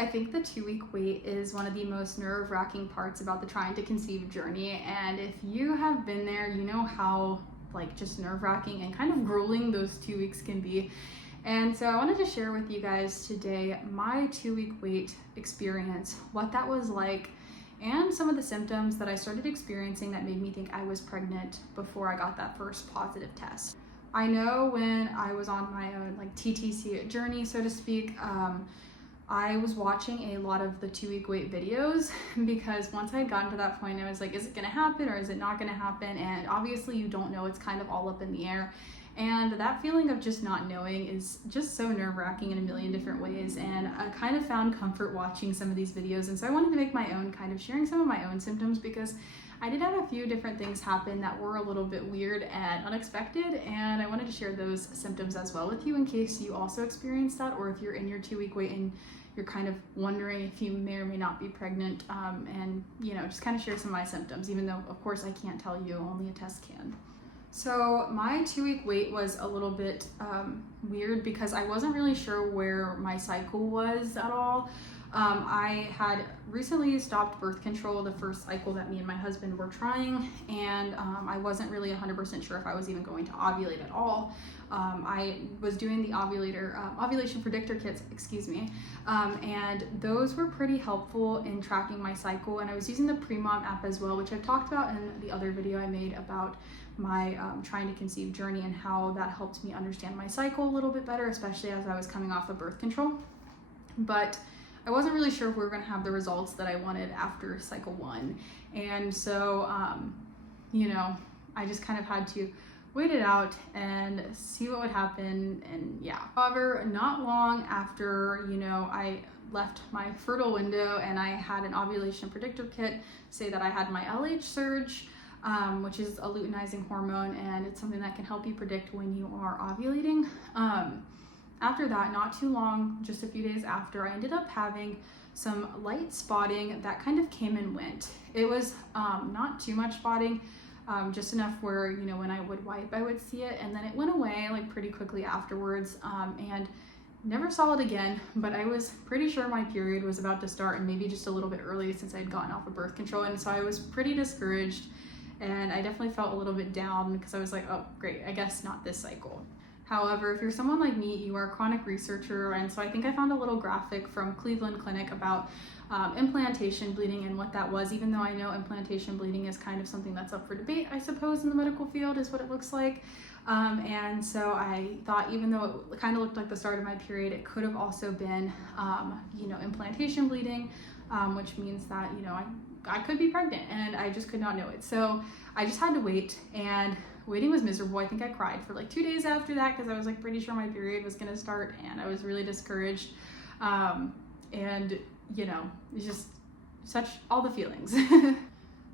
I think the 2-week wait is one of the most nerve-wracking parts about the trying to conceive journey. And if you have been there, you know how just nerve-wracking and kind of grueling those 2 weeks can be. And so I wanted to share with you guys today my 2-week wait experience, what that was like, and some of the symptoms that I started experiencing that made me think I was pregnant before I got that first positive test. I know when I was on my own TTC journey, so to speak, I was watching a lot of the 2-week wait videos because once I had gotten to that point, I was like, is it gonna happen or is it not gonna happen? And obviously you don't know, it's kind of all up in the air. And that feeling of just not knowing is just so nerve-wracking in a million different ways. And I kind of found comfort watching some of these videos. And so I wanted to make my own, kind of sharing some of my own symptoms, because I did have a few different things happen that were a little bit weird and unexpected. And I wanted to share those symptoms as well with you in case you also experienced that, or if you're in your 2-week wait and you're kind of wondering if you may or may not be pregnant, and just kind of share some of my symptoms, even though of course I can't tell you, only a test can. So my 2-week wait was a little bit weird because I wasn't really sure where my cycle was at all. I had recently stopped birth control, the first cycle that me and my husband were trying, and I wasn't really 100% sure if I was even going to ovulate at all. I was doing the ovulation predictor kits, and those were pretty helpful in tracking my cycle. And I was using the Premom app as well, which I've talked about in the other video I made about my trying to conceive journey and how that helped me understand my cycle a little bit better, especially as I was coming off of birth control. But I wasn't really sure if we were going to have the results that I wanted after cycle 1. And so, I just kind of had to wait it out and see what would happen. And yeah, however, not long after, I left my fertile window and I had an ovulation predictor kit say that I had my LH surge, which is a luteinizing hormone, and it's something that can help you predict when you are ovulating. After that, not too long, just a few days after, I ended up having some light spotting that kind of came and went. It was not too much spotting, just enough where, when I would wipe, I would see it, and then it went away pretty quickly afterwards, and never saw it again. But I was pretty sure my period was about to start, and maybe just a little bit early since I had gotten off of birth control, and so I was pretty discouraged, and I definitely felt a little bit down because I was like, oh great, I guess not this cycle. However, if you're someone like me, you are a chronic researcher, and so I think I found a little graphic from Cleveland Clinic about implantation bleeding and what that was, even though I know implantation bleeding is kind of something that's up for debate, I suppose, in the medical field, is what it looks like. And so I thought, even though it kind of looked like the start of my period, it could have also been, implantation bleeding, which means that, I could be pregnant, and I just could not know it. So I just had to wait, and waiting was miserable. I think I cried for 2 days after that because I was pretty sure my period was going to start, and I was really discouraged. And it's just such all the feelings.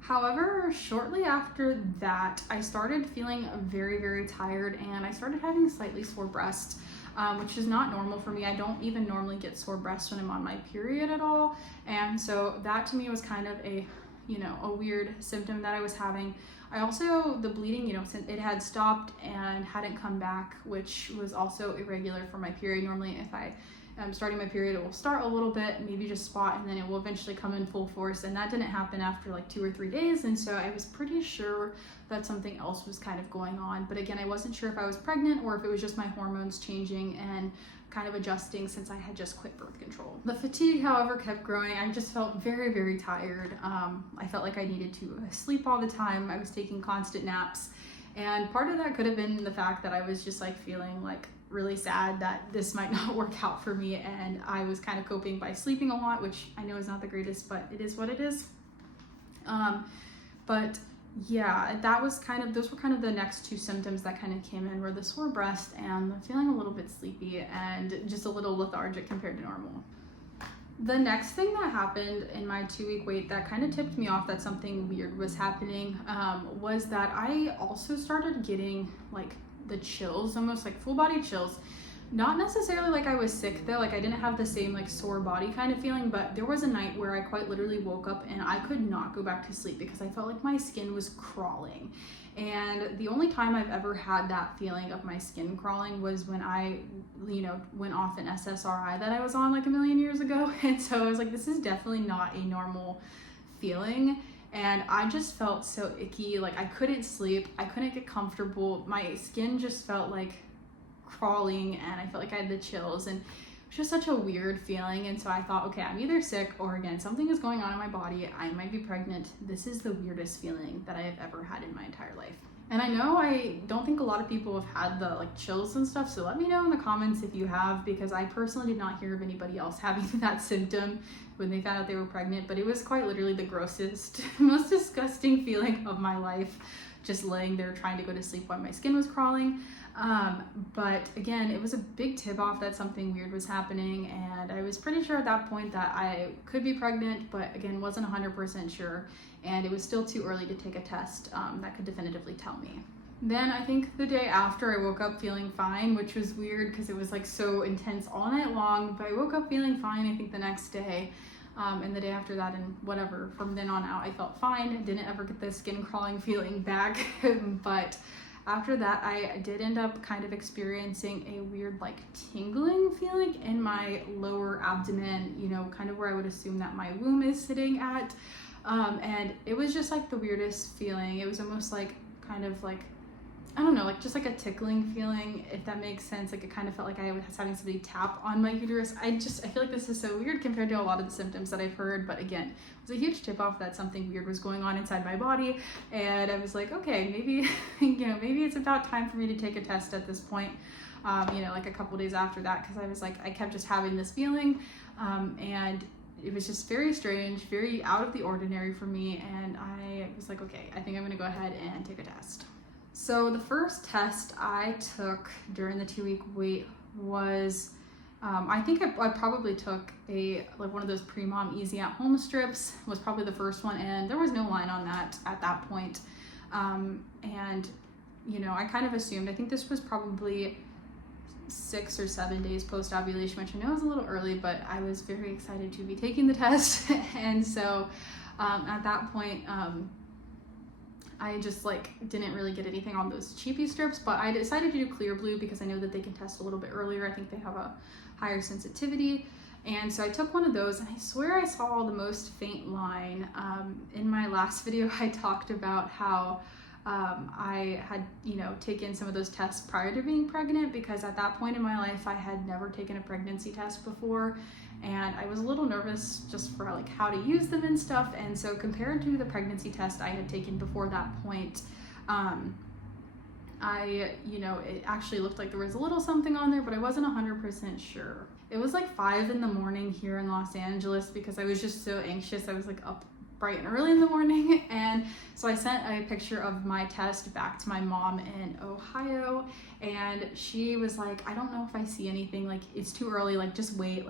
However, shortly after that, I started feeling very, very tired, and I started having slightly sore breasts, which is not normal for me. I don't even normally get sore breasts when I'm on my period at all. And so that to me was kind of a weird symptom that I was having. I also, the bleeding, since it had stopped and hadn't come back, which was also irregular for my period. Normally, if I am starting my period, it will start a little bit, maybe just spot, and then it will eventually come in full force. And that didn't happen after 2 or 3 days. And so I was pretty sure that something else was kind of going on. But again, I wasn't sure if I was pregnant or if it was just my hormones changing and kind of adjusting since I had just quit birth control. The fatigue, however, kept growing. I just felt very, very tired. I felt like I needed to sleep all the time. I was taking constant naps. And part of that could have been the fact that I was just feeling really sad that this might not work out for me. And I was kind of coping by sleeping a lot, which I know is not the greatest, but it is what it is. But yeah, those were kind of the next 2 symptoms that kind of came in, were the sore breast and the feeling a little bit sleepy and just a little lethargic compared to normal. The next thing that happened in my 2-week wait that kind of tipped me off that something weird was happening, was that I also started getting the chills, almost full body chills, Not necessarily like I was sick though, like I didn't have the same like sore body kind of feeling, but there was a night where I quite literally woke up and I could not go back to sleep because I felt like my skin was crawling. And the only time I've ever had that feeling of my skin crawling was when I, went off an SSRI that I was on like a million years ago. And so I was like, this is definitely not a normal feeling. And I just felt so icky, like I couldn't sleep, I couldn't get comfortable, my skin just felt like crawling and I felt like I had the chills, and it was just such a weird feeling. And so I thought, okay, I'm either sick or again something is going on in my body, I might be pregnant. This is the weirdest feeling that I have ever had in my entire life. And I know I don't think a lot of people have had the like chills and stuff, so let me know in the comments if you have, because I personally did not hear of anybody else having that symptom when they found out they were pregnant. But it was quite literally the grossest, most disgusting feeling of my life, just laying there trying to go to sleep while my skin was crawling. But again, it was a big tip off that something weird was happening, and I was pretty sure at that point that I could be pregnant, but again, wasn't 100% sure, and it was still too early to take a test that could definitively tell me. Then I think the day after I woke up feeling fine, which was weird because it was like so intense all night long, but I woke up feeling fine I think the next day. And the day after that, and whatever, from then on out, I felt fine. Didn't ever get the skin crawling feeling back, but after that, I did end up kind of experiencing a weird like tingling feeling in my lower abdomen, kind of where I would assume that my womb is sitting at. And it was just like the weirdest feeling. It was almost like kind of like, I don't know, like just like a tickling feeling, if that makes sense. Like it kind of felt like I was having somebody tap on my uterus. I feel like this is so weird compared to a lot of the symptoms that I've heard, but again, it was a huge tip off that something weird was going on inside my body. And I was like, okay, maybe, maybe it's about time for me to take a test at this point. Like a couple days after that, because I was like, I kept just having this feeling, and it was just very strange, very out of the ordinary for me. And I was like, okay, I think I'm gonna go ahead and take a test. So the first test I took during the 2-week wait was, I think I probably took one of those Pre-Mom Easy at Home strips, was probably the first one, and there was no line on that at that point. And I kind of assumed, I think this was probably 6 or 7 days post-ovulation, which I know is a little early, but I was very excited to be taking the test. And so at that point, I just didn't really get anything on those cheapy strips, but I decided to do Clearblue because I know that they can test a little bit earlier. I think they have a higher sensitivity. And so I took one of those, and I swear I saw the most faint line. In my last video, I talked about how I had, taken some of those tests prior to being pregnant, because at that point in my life, I had never taken a pregnancy test before. And I was a little nervous just for how to use them and stuff. And so compared to the pregnancy test I had taken before that point, it actually looked like there was a little something on there, but I wasn't 100% sure. It was 5 in the morning here in Los Angeles because I was just so anxious. I was up bright and early in the morning. And so I sent a picture of my test back to my mom in Ohio. And she was like, I don't know if I see anything, it's too early, just wait,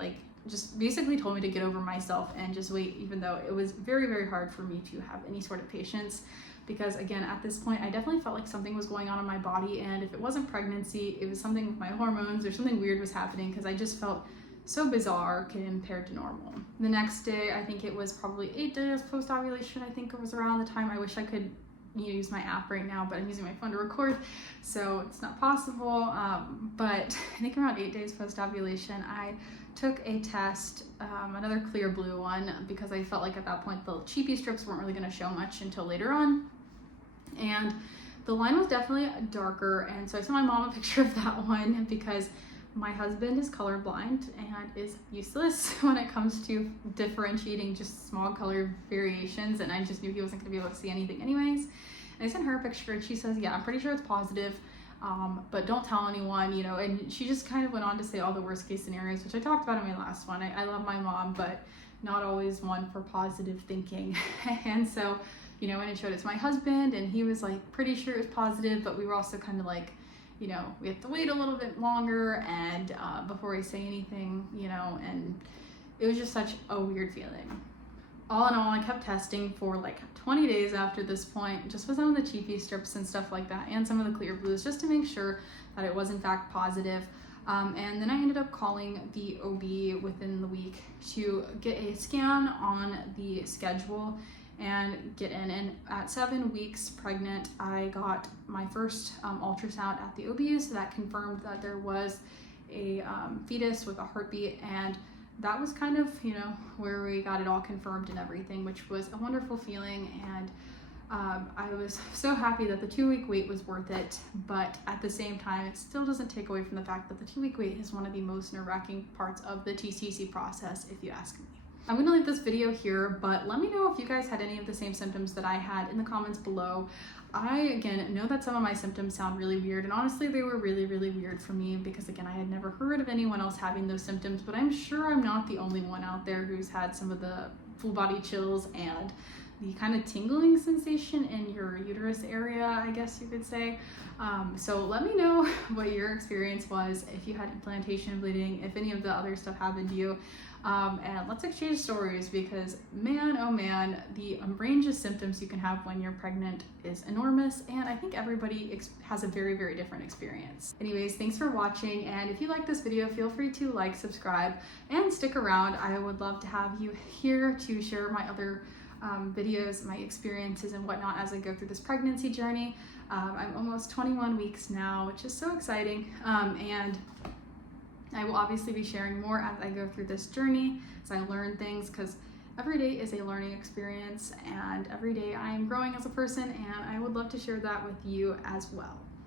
just basically told me to get over myself and just wait, even though it was very, very hard for me to have any sort of patience, because again, at this point, I definitely felt like something was going on in my body, and if it wasn't pregnancy, it was something with my hormones or something weird was happening, because I just felt so bizarre compared to normal. The next day, I think it was probably 8 days post-ovulation, I think it was around the time. I wish I could use my app right now, but I'm using my phone to record, so it's not possible. But I think around 8 days post-ovulation, I took a test, another Clearblue one, because I felt like at that point the cheapy strips weren't really going to show much until later on. And the line was definitely darker, and so I sent my mom a picture of that one because my husband is colorblind and is useless when it comes to differentiating just small color variations, and I just knew he wasn't going to be able to see anything anyways. And I sent her a picture, and she says, yeah, I'm pretty sure it's positive, but don't tell anyone, and she just kind of went on to say all the worst case scenarios, which I talked about in my last one. I love my mom, but not always one for positive thinking. And so, when I showed it to my husband, and he was pretty sure it was positive, but we were also kind of we have to wait a little bit longer and before we say anything, and it was just such a weird feeling. All in all, I kept testing for 20 days after this point, just with some of the cheapy strips and stuff like that, and some of the Clearblues, just to make sure that it was in fact positive. And then I ended up calling the OB within the week to get a scan on the schedule and get in. And at 7 weeks pregnant, I got my first ultrasound at the OB, so that confirmed that there was a fetus with a heartbeat, and that was kind of, you know, where we got it all confirmed and everything, which was a wonderful feeling. And I was so happy that the 2-week wait was worth it, but at the same time, it still doesn't take away from the fact that the 2-week wait is one of the most nerve-wracking parts of the TCC process, if you ask me. I'm gonna leave this video here, but let me know if you guys had any of the same symptoms that I had in the comments below. I, again, know that some of my symptoms sound really weird, and honestly, they were really, really weird for me because, again, I had never heard of anyone else having those symptoms, but I'm sure I'm not the only one out there who's had some of the full body chills and the kind of tingling sensation in your uterus area, I guess you could say. So let me know what your experience was, if you had implantation bleeding, if any of the other stuff happened to you. And let's exchange stories, because man, oh man, the range of symptoms you can have when you're pregnant is enormous, and I think everybody has a very, very different experience. Anyways, thanks for watching, and if you like this video, feel free to like, subscribe, and stick around. I would love to have you here to share my other videos, my experiences and whatnot as I go through this pregnancy journey. I'm almost 21 weeks now, which is so exciting, and I will obviously be sharing more as I go through this journey, as I learn things, because every day is a learning experience, and every day I am growing as a person, and I would love to share that with you as well.